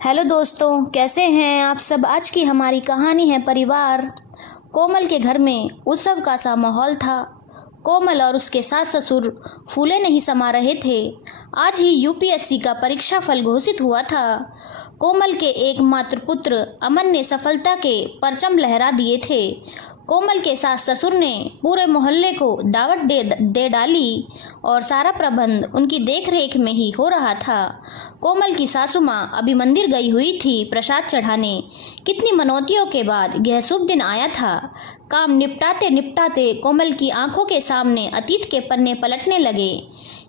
Hello दोस्तों, कैसे हैं आप सब। आज की हमारी कहानी है परिवार। कोमल के घर में उत्सव का सा माहौल था। कोमल और उसके सास ससुर फूले नहीं समा रहे थे। आज ही यूपीएससी का परीक्षा फल घोषित हुआ था। कोमल के एकमात्र पुत्र अमन ने सफलता के परचम लहरा दिए थे। कोमल के सास ससुर ने पूरे मोहल्ले को दावत दे डाली और सारा प्रबंध उनकी देखरेख में ही हो रहा था। कोमल की सासू माँ अभी मंदिर गई हुई थी प्रसाद चढ़ाने। कितनी मनौतियों के बाद यह शुभ दिन आया था। काम निपटाते निपटाते कोमल की आंखों के सामने अतीत के पन्ने पलटने लगे।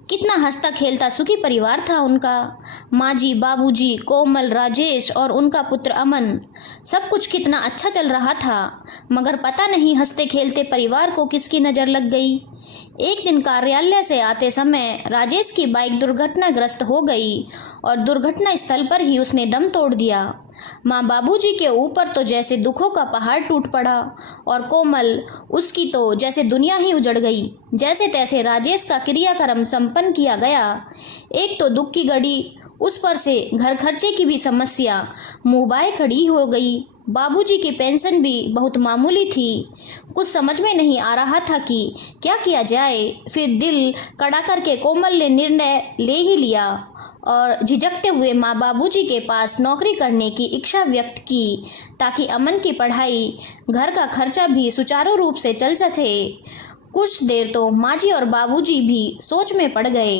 कितना हंसता खेलता सुखी परिवार था उनका। माँ जी, बाबूजी, कोमल, राजेश और उनका पुत्र अमन, सब कुछ कितना अच्छा चल रहा था। मगर पता नहीं हंसते खेलते परिवार को किसकी नज़र लग गई। एक दिन कार्यालय से आते समय राजेश की बाइक दुर्घटनाग्रस्त हो गई और दुर्घटना स्थल पर ही उसने दम तोड़ दिया। माँ बाबूजी के ऊपर तो जैसे दुखों का पहाड़ टूट पड़ा और कोमल, उसकी तो जैसे दुनिया ही उजड़ गई। जैसे तैसे राजेश का क्रियाक्रम संपन्न किया गया। एक तो दुख की घड़ी, उस पर से घर खर्चे की भी समस्या मुँह बाए खड़ी हो गई। बाबूजी की पेंशन भी बहुत मामूली थी। कुछ समझ में नहीं आ रहा था कि क्या किया जाए। फिर दिल कड़ा करके कोमल ने निर्णय ले ही लिया और झिझकते हुए माँ बाबूजी के पास नौकरी करने की इच्छा व्यक्त की, ताकि अमन की पढ़ाई, घर का खर्चा भी सुचारू रूप से चल सके। कुछ देर तो माँ जी और बाबूजी भी सोच में पड़ गए।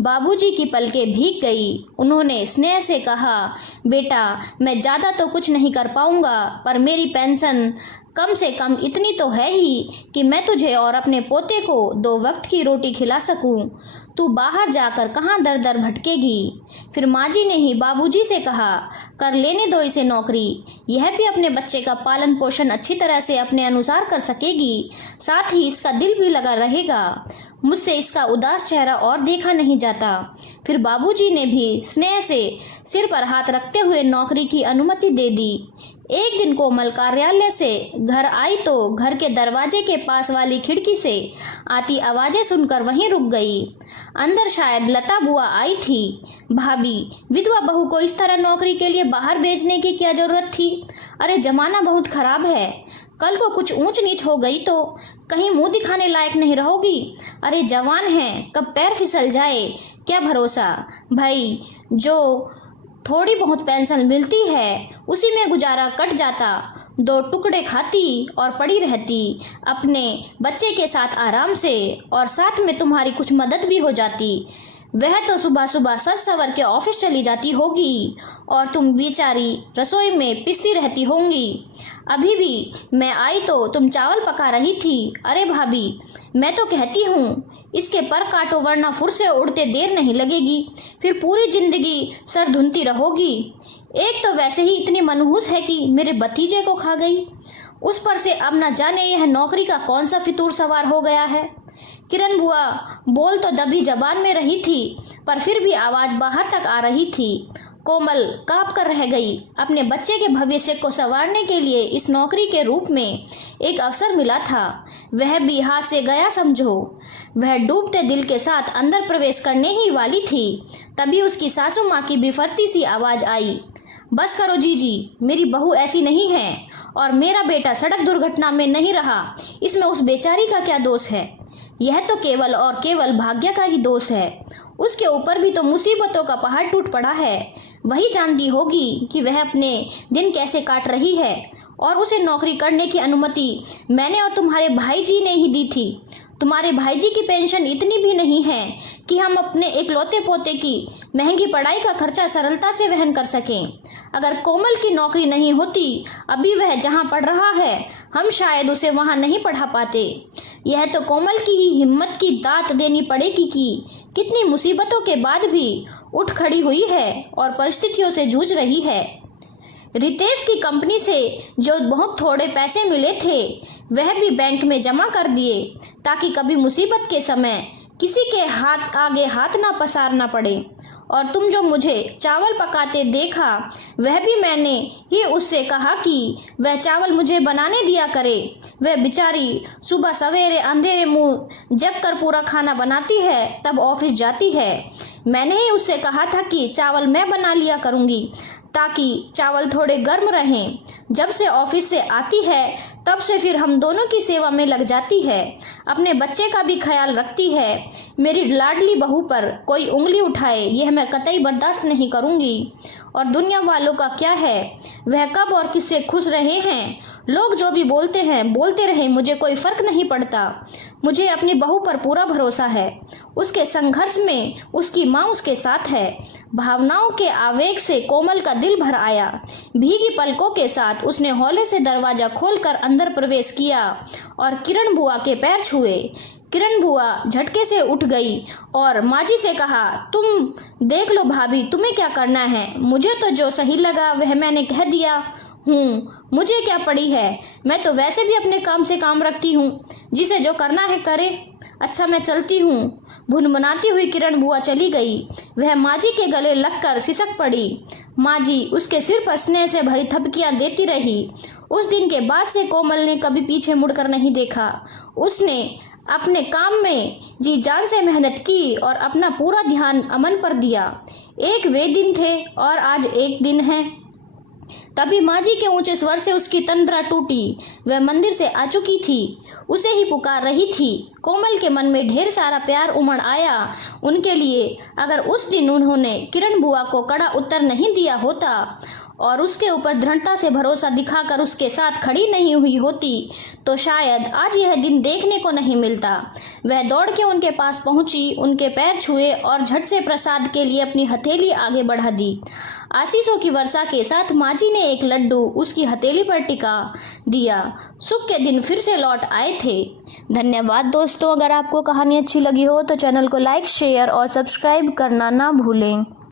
बाबूजी की पलकें भीग गई। उन्होंने स्नेह से कहा, बेटा, मैं ज़्यादा तो कुछ नहीं कर पाऊंगा, पर मेरी पेंशन कम से कम इतनी तो है ही कि मैं तुझे और अपने पोते को 2 वक्त की रोटी खिला सकूं। तू बाहर जाकर कहाँ दर दर भटकेगी। फिर माँ जी ने ही बाबूजी से कहा, कर लेने दो इसे नौकरी। यह भी अपने बच्चे का पालन पोषण अच्छी तरह से अपने अनुसार कर सकेगी, साथ ही इसका दिल भी लगा रहेगा। मुझसे इसका उदास चेहरा और देखा नहीं जाता। फिर बाबूजी ने भी स्नेह से सिर पर हाथ रखते हुए नौकरी की अनुमति दे दी। एक दिन कोमल कार्यालय से घर आई तो घर के दरवाजे के पास वाली खिड़की से आती आवाजें सुनकर वहीं रुक गई। अंदर शायद लता बुआ आई थी। भाभी, विधवा बहू को इस तरह नौकरी के लिए बाहर भेजने की क्या जरूरत थी। अरे जमाना बहुत खराब है। कल को कुछ ऊंच नीच हो गई तो कहीं मुंह दिखाने लायक नहीं रहोगी। अरे जवान हैं, कब पैर फिसल जाए क्या भरोसा। भाई, जो थोड़ी बहुत पेंशन मिलती है उसी में गुजारा कट जाता। 2 टुकड़े खाती और पड़ी रहती अपने बच्चे के साथ आराम से, और साथ में तुम्हारी कुछ मदद भी हो जाती। वह तो सुबह सुबह सज सवर के ऑफिस चली जाती होगी और तुम बेचारी रसोई में पिसती रहती होंगी। अभी भी मैं आई तो तुम चावल पका रही थी। अरे भाभी, मैं तो कहती हूँ इसके पर काटो, वरना फुर से उड़ते देर नहीं लगेगी। फिर पूरी जिंदगी सर धुनती रहोगी। एक तो वैसे ही इतनी मनहूस है कि मेरे भतीजे को खा गई, उस पर से अब न जाने यह नौकरी का कौन सा फितूर सवार हो गया है। किरण बुआ बोल तो दबी जबान में रही थी, पर फिर भी आवाज बाहर तक आ रही थी। कोमल कांप कर रह गई। अपने बच्चे के भविष्य को संवारने के लिए इस नौकरी के रूप में एक अवसर मिला था, वह भी हाथ से गया समझो। वह डूबते दिल के साथ अंदर प्रवेश करने ही वाली थी, तभी उसकी सासू माँ की बिफरती सी आवाज आई, बस करो जीजी, मेरी बहू ऐसी नहीं है और मेरा बेटा सड़क दुर्घटना में नहीं रहा, इसमें उस बेचारी का क्या दोष है। यह तो केवल और केवल भाग्य का ही दोष है। उसके ऊपर भी तो मुसीबतों का पहाड़ टूट पड़ा है। वही जानती होगी कि वह अपने दिन कैसे काट रही है, और उसे नौकरी करने की अनुमति मैंने और तुम्हारे भाई जी ने ही दी थी। तुम्हारे भाई जी की पेंशन इतनी भी नहीं है कि हम अपने इकलौते पोते की महंगी पढ़ाई का खर्चा सरलता से वहन कर सकें। अगर कोमल की नौकरी नहीं होती, अभी वह जहां पढ़ रहा है, हम शायद उसे वहां नहीं पढ़ा पाते। यह तो कोमल की ही हिम्मत की दात देनी पड़ेगी कि कितनी मुसीबतों के बाद भी उठ खड़ी हुई है और परिस्थितियों से जूझ रही है। रितेश की कंपनी से जो बहुत थोड़े पैसे मिले थे, वह भी बैंक में जमा कर दिए, ताकि कभी मुसीबत के समय किसी के हाथ आगे हाथ ना पसारना पड़े। और तुम जो मुझे चावल पकाते देखा, वह भी मैंने ही उससे कहा कि वह चावल मुझे बनाने दिया करे। वह बेचारी सुबह सवेरे अंधेरे मुंह जग कर पूरा खाना बनाती है, तब ऑफिस जाती है। मैंने ही उससे कहा था कि चावल मैं बना लिया करूंगी, ताकि चावल थोड़े गर्म रहें। जब से ऑफिस से आती है तब से फिर हम दोनों की सेवा में लग जाती है, अपने बच्चे का भी ख्याल रखती है। मेरी लाडली बहू पर कोई उंगली उठाए यह मैं कतई बर्दाश्त नहीं करूंगी। और दुनिया वालों का क्या है, वह कब और किससे खुश रहे हैं, लोग जो भी बोलते हैं बोलते रहे, मुझे कोई फर्क नहीं पड़ता। मुझे अपनी बहू पर पूरा भरोसा है। उसके संघर्ष में उसकी माँ उसके साथ है। भावनाओं के आवेग से कोमल का दिल भर आया। भीगी पलकों के साथ उसने हौले से दरवाजा खोलकर अंदर प्रवेश किया और किरण बुआ के पैर छुए। किरण बुआ झटके से उठ गई और माजी से कहा, तुम देख लो भाभी, तुम्हें क्या करना है, मुझे तो जो सही लगा वह मैंने कह दिया हूँ, मुझे क्या पड़ी है, मैं तो वैसे भी अपने काम से काम रखती हूँ, जिसे जो करना है करे। अच्छा मैं चलती हूँ। भुनभुनाती हुई किरण बुआ चली गई। वह माजी के गले लगकर सिसक पड़ी। माजी उसके सिर पर स्नेह से भरी थपकियां देती रही। उस दिन के बाद से कोमल ने कभी पीछे मुड़कर नहीं देखा। उसने अपने काम में जी जान से मेहनत की और अपना पूरा ध्यान अमन पर दिया। एक वे दिन थे और आज एक दिन है। तभी माजी के ऊंचे स्वर से उसकी तंद्रा टूटी। वह मंदिर से आ चुकी थी, उसे ही पुकार रही थी। कोमल के मन में ढेर सारा प्यार उमड़ आया उनके लिए। अगर उस दिन उन्होंने किरण बुआ को कड़ा उत्तर नहीं दिया होता और उसके ऊपर दृढ़ता से भरोसा दिखाकर उसके साथ खड़ी नहीं हुई होती तो शायद आज यह दिन देखने को नहीं मिलता। वह दौड़ के उनके पास पहुंची, उनके पैर छुए और झट से प्रसाद के लिए अपनी हथेली आगे बढ़ा दी। आशीषों की वर्षा के साथ माजी ने एक लड्डू उसकी हथेली पर टिका दिया। सुख के दिन फिर से लौट आए थे। धन्यवाद दोस्तों। अगर आपको कहानी अच्छी लगी हो तो चैनल को लाइक, शेयर और सब्सक्राइब करना ना भूलें।